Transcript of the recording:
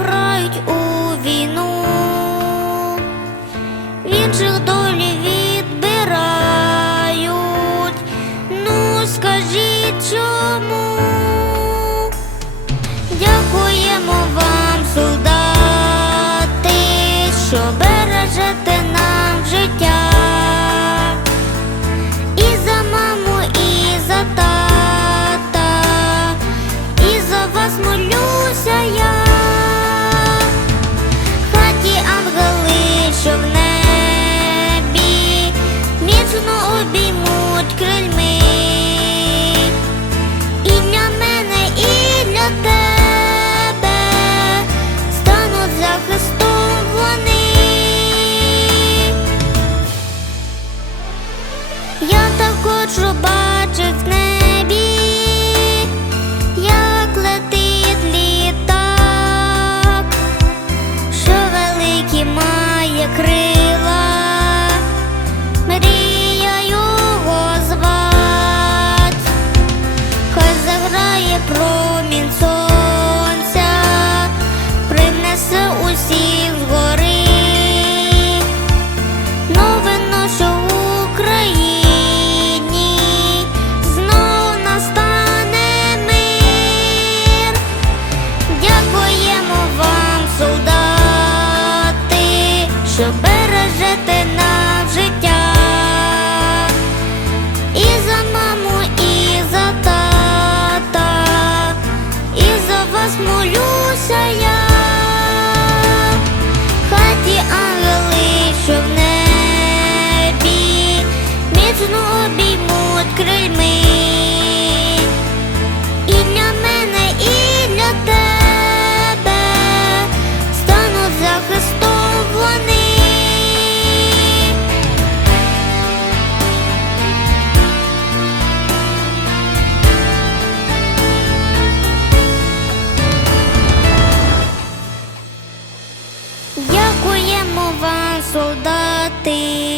грають у війну, в інших долі відбирають, ну скажіть чому, дякуємо вам, солдати, що бережете нам життя. promiencos. ніжно обіймуть крильми і для мене, і для тебе стануть захистом. Дякуємо вам, солдати.